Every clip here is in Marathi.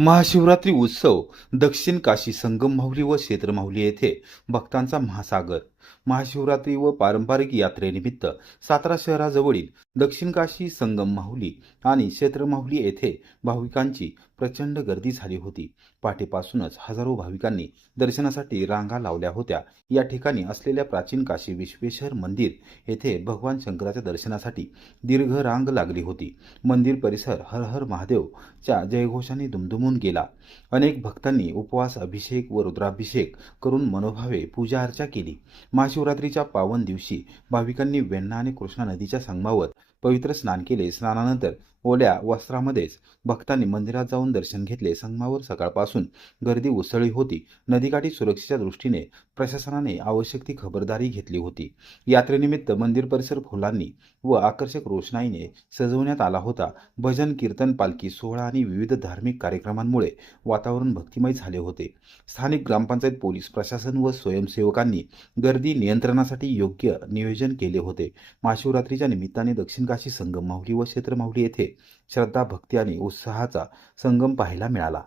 महाशिवरात्री उत्सव दक्षिण काशी संगम माहुली व क्षेत्र माहुली येथे भक्तांचा महासागर। महाशिवरात्री व पारंपरिक यात्रेनिमित्त सातारा शहराजवळील दक्षिण काशी संगम माहुली आणि क्षेत्र माहुली येथे भाविकांची प्रचंड गर्दी झाली होती। पहाटेपासूनच हजारो भाविकांनी दर्शनासाठी रांगा लावल्या होत्या। या ठिकाणी असलेल्या प्राचीन काशी विश्वेश्वर मंदिर येथे भगवान शंकराच्या दर्शनासाठी दीर्घ रांग लागली होती। मंदिर परिसर हर हर महादेवच्या जयघोषाने दुमदुमून गेला। अनेक भक्तांनी उपवास, अभिषेक व रुद्राभिषेक करून मनोभावे पूजा अर्चा केली। महाशिवरात्रीच्या पावन दिवशी भाविकांनी वेण्णा आणि कृष्णा नदीच्या संगमावर पवित्र स्नान केले। स्नानानंतर ओल्या वस्त्रामध्येच भक्तांनी मंदिरात जाऊन दर्शन घेतले। संगमावर सकाळपासून गर्दी उसळली होती। नदीकाठी सुरक्षेच्या दृष्टीने प्रशासनाने आवश्यक ती खबरदारी घेतली होती। यात्रेनिमित्त मंदिर परिसर फुलांनी व आकर्षक रोषणाईने सजवण्यात आला होता। भजन, कीर्तन, पालखी सोहळा आणि विविध धार्मिक कार्यक्रमांमुळे वातावरण भक्तिमय झाले होते। स्थानिक ग्रामपंचायत, पोलीस प्रशासन व स्वयंसेवकांनी गर्दी नियंत्रणासाठी योग्य नियोजन केले होते। महाशिवरात्रीच्या निमित्ताने दक्षिण काशी संगम माहुली व क्षेत्र माहुली येथे श्रद्धा, भक्ती आणि उत्साहाचा संगम पाहायला मिळाला।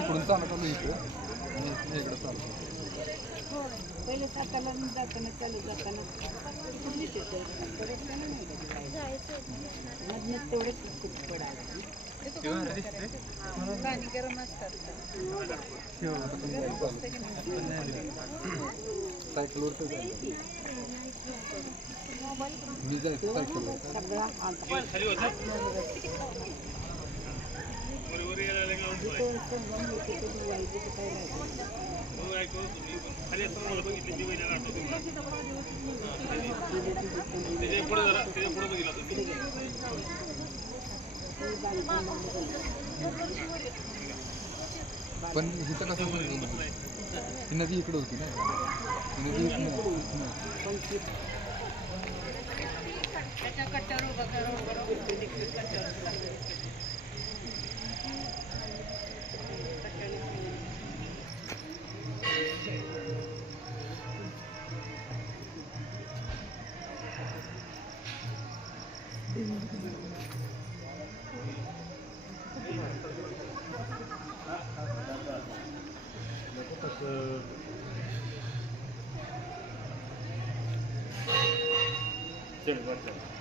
पुढून चालत आलो इकडं आणि इकडं चालतो. हो, पहिले साताला जाताना चालत जाताना तेवढंच खूप पडायला पाणी गरम असतात. सायकलवर तर मी जायचं सायकलवर. सगळा पण इथं कसं ही नदी इकडं होती ना, नदी चल